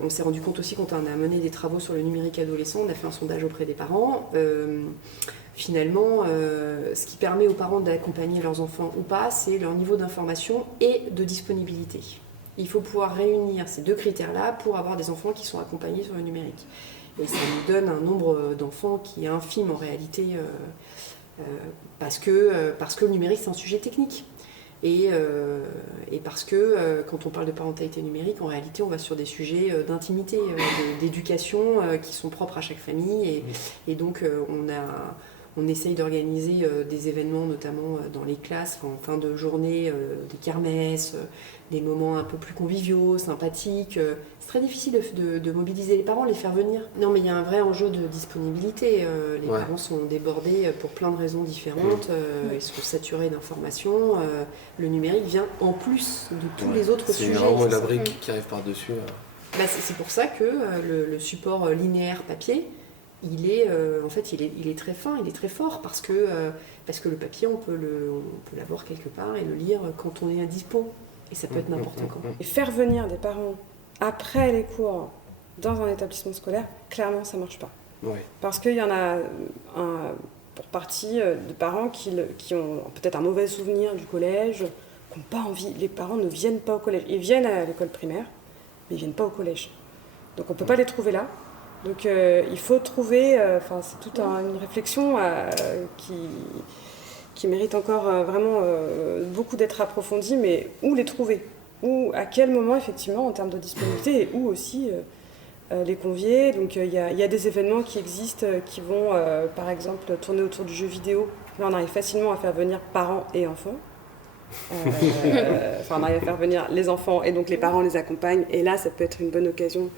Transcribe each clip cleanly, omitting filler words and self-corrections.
On s'est rendu compte aussi quand on a mené des travaux sur le numérique adolescent, on a fait un sondage auprès des parents. Finalement, ce qui permet aux parents d'accompagner leurs enfants ou pas, c'est leur niveau d'information et de disponibilité. Il faut pouvoir réunir ces deux critères-là pour avoir des enfants qui sont accompagnés sur le numérique. Et ça nous donne un nombre d'enfants qui est infime en réalité, parce que le numérique c'est un sujet technique. Et parce que quand on parle de parentalité numérique, en réalité, on va sur des sujets d'intimité, d'éducation qui sont propres à chaque famille. Et donc, on essaye d'organiser des événements, notamment dans les classes, en fin de journée, des kermesses, des moments un peu plus conviviaux, sympathiques. C'est très difficile de mobiliser les parents, les faire venir. Non, mais il y a un vrai enjeu de disponibilité. Les parents sont débordés pour plein de raisons différentes. Ils sont saturés d'informations. Le numérique vient en plus de tous les autres sujets. C'est vraiment la brique qui arrive par-dessus. C'est pour ça que le support linéaire papier, il est très fin, il est très fort, parce que le papier, on peut l'avoir quelque part et le lire quand on est à dispo. Et ça peut être n'importe quand. Et faire venir des parents après les cours dans un établissement scolaire, clairement, ça ne marche pas. Ouais. Parce qu'il y en a pour partie de parents qui ont peut-être un mauvais souvenir du collège, qui n'ont pas envie. Les parents ne viennent pas au collège. Ils viennent à l'école primaire, mais ils ne viennent pas au collège. Donc on ne peut pas les trouver là. Donc il faut trouver, c'est toute une réflexion qui mérite encore vraiment beaucoup d'être approfondie, mais où les trouver ? Ou à quel moment, effectivement, en termes de disponibilité, et où aussi les convier. Donc il y a des événements qui existent, qui vont, par exemple, tourner autour du jeu vidéo. Là, on arrive facilement à faire venir parents et enfants. On arrive à faire venir les enfants, et donc les parents les accompagnent. Et là, ça peut être une bonne occasion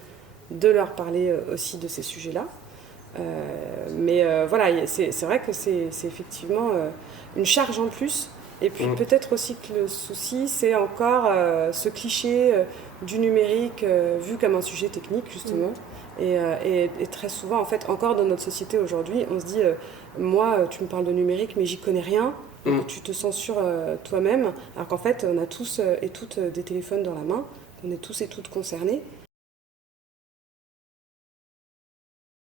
de leur parler aussi de ces sujets-là. C'est vrai que c'est effectivement une charge en plus. Et puis peut-être aussi que le souci, c'est encore ce cliché du numérique vu comme un sujet technique, justement. Et très souvent, en fait, encore dans notre société aujourd'hui, on se dit moi, tu me parles de numérique, mais j'y connais rien. Tu te censures toi-même. Alors qu'en fait, on a tous et toutes des téléphones dans la main. On est tous et toutes concernés.